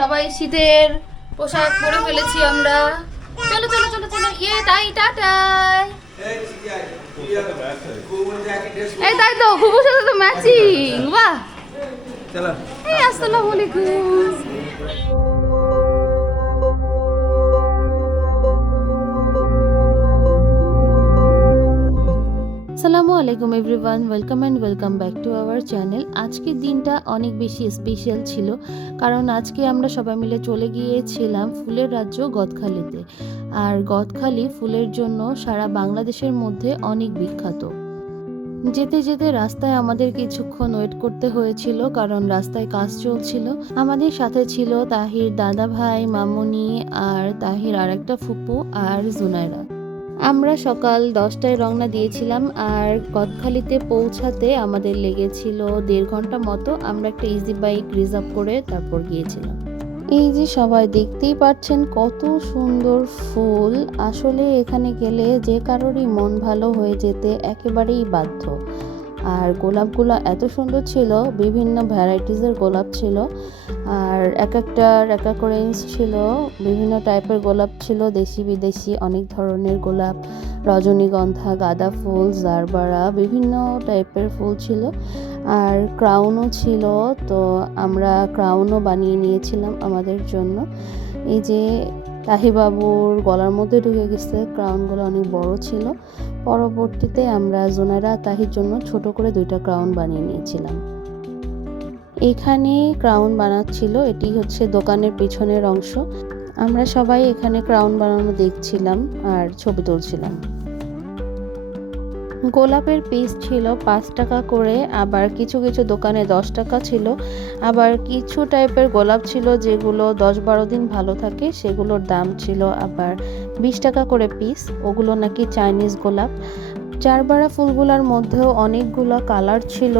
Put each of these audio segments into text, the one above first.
সবাই শীতের পোশাক পরে ফেলেছি আমরা। চলো চলো চলো চলো, তাই টাটাই। এই তাই তো, ঘুঘুর সাথে তো ম্যাচিং। বাহ, চলো। আসসালামু আলাইকুম। আসসালামু আলাইকুম everyone, welcome back to our channel. আজকের দিনটা অনেক বেশি স্পেশাল ছিল, কারণ আজকে আমরা সবাই মিলে চলে গিয়েছিলাম ফুলের রাজ্য গদখালিতে। আর গদখালি ফুলের জন্য সারা বাংলাদেশের মধ্যে অনেক বিখ্যাত। যেতে যেতে রাস্তায় আমাদের কিছুক্ষণ ওয়েট করতে হয়েছিল, কারণ রাস্তায় কাজ চলছিল। আমাদের সাথে ছিল তাহির দাদা ভাই, মামুনি, আর তাহির আর একটা ফুপু আর জুনাইরা। আমরা সকাল 10টায় রওনা দিয়েছিলাম, আর গদখালিতে পৌঁছাতে আমাদের লেগেছিল 1.5 ঘন্টা মতো। আমরা একটা ইজি বাইক রিজার্ভ করে তারপর গিয়েছিলাম। এই যে সবাই দেখতেই পাচ্ছেন কত সুন্দর ফুল। আসলে এখানে গেলে যে কারোরই মন ভালো হয়ে যেতে একেবারেই বাধ্য। আর গোলাপগুলো এত সুন্দর ছিল, বিভিন্ন ভ্যারাইটিসের গোলাপ ছিল, আর এক একটার এক এক রেঞ্জ ছিল। বিভিন্ন টাইপের গোলাপ ছিল, দেশি বিদেশি অনেক ধরনের গোলাপ, রজনীগন্ধা, গাঁদা ফুল, জারবারা, বিভিন্ন টাইপের ফুল ছিল। আর ক্রাউনও ছিল, তো আমরা ক্রাউনও বানিয়ে নিয়েছিলাম আমাদের জন্য। এই যে তাহিবাবুর গলার মধ্যে ঢুকে গেছে, ক্রাউনগুলো অনেক বড় ছিল। পরবর্তীতে আমরা জোনারা তাহির জন্য ছোট করে 2টা ক্রাউন বানিয়ে নিয়েছিলাম। এখানে ক্রাউন বানাচ্ছিল, এটি হচ্ছে দোকানের পিছনের অংশ। আমরা সবাই এখানে ক্রাউন বানানো দেখছিলাম আর ছবি তুলছিলাম। গোলাপের পিস ছিল 5 টাকা করে, আবার কিছু কিছু দোকানে 10 টাকা ছিল। আবার কিছু টাইপের গোলাপ ছিল যেগুলো 10-12 দিন ভালো থাকে, সেগুলোর দাম ছিল আবার 20 টাকা করে পিস। ওগুলো নাকি চাইনিজ গোলাপ। জারবারা ফুলগুলোর মধ্যেও অনেকগুলো কালার ছিল,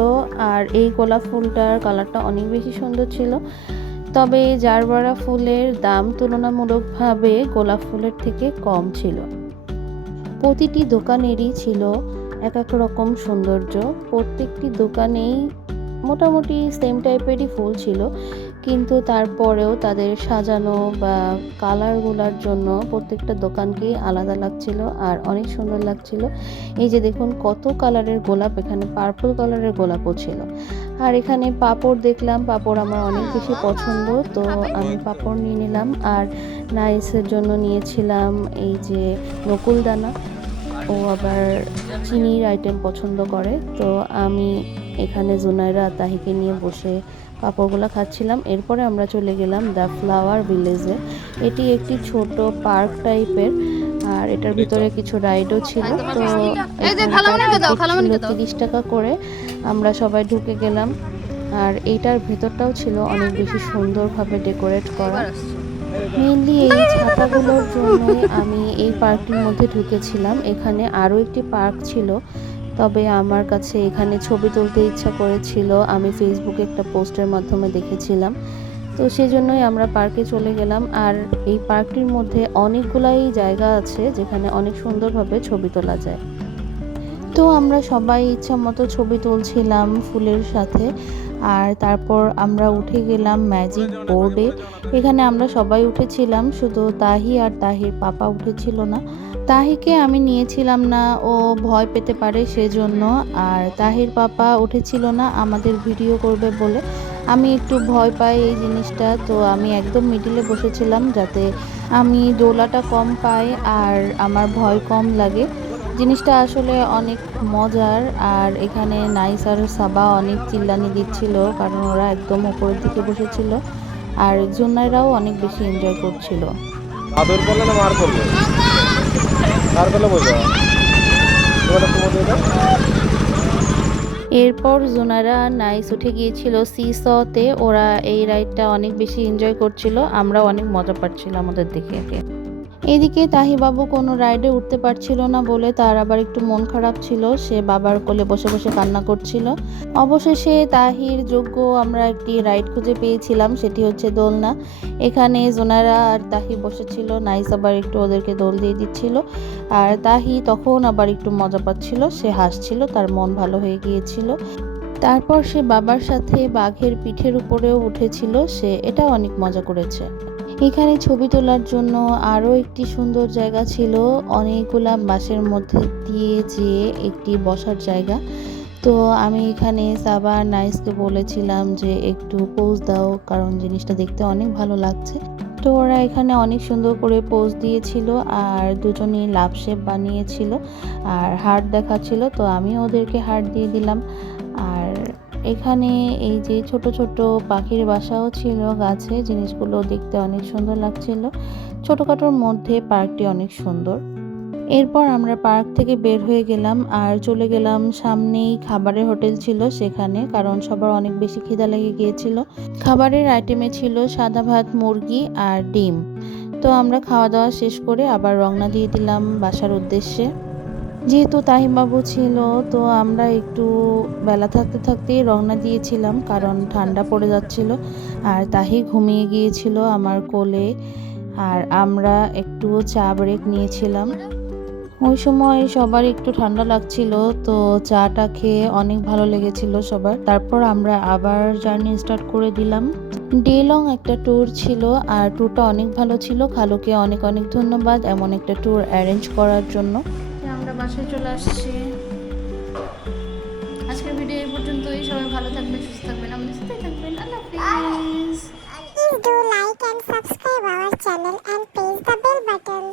আর এই গোলাপ ফুলটার কালারটা অনেক বেশি সুন্দর ছিল। তবে জারবারা ফুলের দাম তুলনামূলকভাবে গোলাপ ফুলের থেকে কম ছিল। প্রতিটি দোকানেরই ছিল এক এক রকম সৌন্দর্য। প্রত্যেকটি দোকানেই মোটামুটি সেম টাইপেরই ফুল ছিল, কিন্তু তারপরেও তাদের সাজানো বা কালারগুলোর জন্য প্রত্যেকটা দোকানকেই আলাদা লাগছিল আর অনেক সুন্দর লাগছিল। এই যে দেখুন কত কালারের গোলাপ, এখানে পার্পল কালারের গোলাপও ছিল। আর এখানে পাপড় দেখলাম, পাপড় আমার অনেক বেশি পছন্দ, তো আমি পাপড় নিয়ে নিলাম। আর নাইসের জন্য নিয়েছিলাম এই যে নকুলদানা। ও আবার চিনির আইটেম পছন্দ করে, তো আমি এখানে জুনাইরা তাহিকে নিয়ে বসে পাঁপড়গুলো খাচ্ছিলাম। এরপরে আমরা চলে গেলাম দ্য ফ্লাওয়ার ভিলেজে। এটি একটি ছোট পার্ক টাইপের, আর এটার ভিতরে কিছু রাইডও ছিল। তো 30 টাকা করে আমরা সবাই ঢুকে গেলাম। আর এইটার ভেতরটাও ছিল অনেক বেশি সুন্দরভাবে ডেকোরেট করা। মেইনলি এই ছাতাগুলোর জন্যই আমি এই পার্কটির মধ্যে ঢুকেছিলাম। এখানে আরও একটি পার্ক ছিল, তবে আমার কাছে এখানে ছবি তুলতে ইচ্ছা করেছিল, আমি ফেসবুকে একটা পোস্টের মাধ্যমে দেখেছিলাম, তো সেই জন্যই আমরা পার্কে চলে গেলাম। আর এই পার্কটির মধ্যে অনেকগুলাই জায়গা আছে যেখানে অনেক সুন্দরভাবে ছবি তোলা যায়। তো আমরা সবাই ইচ্ছা মতো ছবি তুলছিলাম ফুলের সাথে। আর তারপর আমরা উঠে গেলাম ম্যাজিক বোর্ডে। এখানে আমরা সবাই উঠেছিলাম, শুধু তাহি আর তাহির পাপা উঠেছিল না। তাহিকে আমি নিয়েছিলাম না, ও ভয় পেতে পারে সেজন্য। আর তাহির পাপা উঠেছিল না আমাদের ভিডিও করবে বলে। আমি একটু ভয় পাই এই জিনিসটা, তো আমি একদম মিডিলে বসেছিলাম যাতে আমি দোলাটা কম পাই আর আমার ভয় কম লাগে। জিনিসটা আসলে অনেক মজার। আর এখানে নাইস আর সাবা অনেক চিল্লানি দিচ্ছিল, কারণ ওরা একদম উপরের দিকে বসেছিল। আর জুনাইরাও অনেক বেশি এনজয় করছিল। আদর করলে না মার করলে? মার করলে বোঝো। এরপর জুনাইরা আর নাইস উঠে গিয়েছিল সিসতে। ওরা এই রাইডটা অনেক বেশি এনজয় করছিল, আমরাও অনেক মজা পাচ্ছিলাম ওদের দেখে। এদিকে তাহিবাবু কোনো রাইডে উঠতে পারছিল না বলে তার আবার একটু মন খারাপ ছিল, সে বাবার কোলে বসে বসে কান্না করছিল। অবশেষে তাহির যোগ্য আমরা একটি রাইড খুঁজে পেয়েছিলাম, সেটি হচ্ছে দোলনা। এখানে জোনারা আর তাহি বসেছিল, নাইস আবার একটু ওদেরকে দোল দিয়ে দিচ্ছিল। আর তাহি তখন আবার একটু মজা পাচ্ছিল, সে হাসছিল, তার মন ভালো হয়ে গিয়েছিল। তারপর সে বাবার সাথে বাঘের পিঠের উপরেও উঠেছিল, সে এটা অনেক মজা করেছে। এখানে ছবি তোলার জন্য আরও একটি সুন্দর জায়গা ছিল, অনেকগুলা বাঁশের মধ্যে দিয়ে যেয়ে একটি বসার জায়গা। তো আমি এখানে সাবা আর নাইসকে বলেছিলাম যে একটু পোজ দাও, কারণ জিনিসটা দেখতে অনেক ভালো লাগছে। তো ওরা এখানে অনেক সুন্দর করে পোজ দিয়েছিল আর দুজনেই লাভ শেপ বানিয়েছিল আর হার্ট দেখাচ্ছিল, তো আমি ওদেরকে হার্ট দিয়ে দিলাম। আর এখানে এই যে ছোট ছোট পাখির বাসাও ছিল গাছে, জিনিসগুলো দেখতে অনেক সুন্দর লাগছিল। ছোটখাটোর মধ্যে পার্কটি অনেক সুন্দর। এরপর আমরা পার্ক থেকে বের হয়ে গেলাম আর চলে গেলাম সামনেই খাবারের হোটেল ছিল সেখানে, কারণ সবার অনেক বেশি খিদা লেগে গিয়েছিল। খাবারের আইটেমে ছিল সাদা ভাত, মুরগি আর ডিম। তো আমরা খাওয়া দাওয়া শেষ করে আবার রওনা দিয়ে দিলাম বাসার উদ্দেশ্যে। যেহেতু তাহিমবাবু ছিল, তো আমরা একটু বেলা থাকতে থাকতেই রওনা দিয়েছিলাম, কারণ ঠান্ডা পড়ে যাচ্ছিল আর তাহি ঘুমিয়ে গিয়েছিল আমার কোলে। আর আমরা একটু চা ব্রেক নিয়েছিলাম। ওই সময় সবার একটু ঠান্ডা লাগছিল, তো চাটা খেয়ে অনেক ভালো লেগেছিল সবার। তারপর আমরা আবার জার্নি স্টার্ট করে দিলাম। ডে লং একটা ট্যুর ছিল আর ট্যুরটা অনেক ভালো ছিল। খালুকে অনেক অনেক ধন্যবাদ এমন একটা ট্যুর অ্যারেঞ্জ করার জন্য। আমরা বাসায় চলে আসছি। আজকের ভিডিও এই পর্যন্তই। সবাই ভালো থাকবেন, সুস্থ থাকবেন, আমাদের সাথে থাকবেন। আল্লাহ হাফেজ। Please do like and subscribe our channel and press the bell button.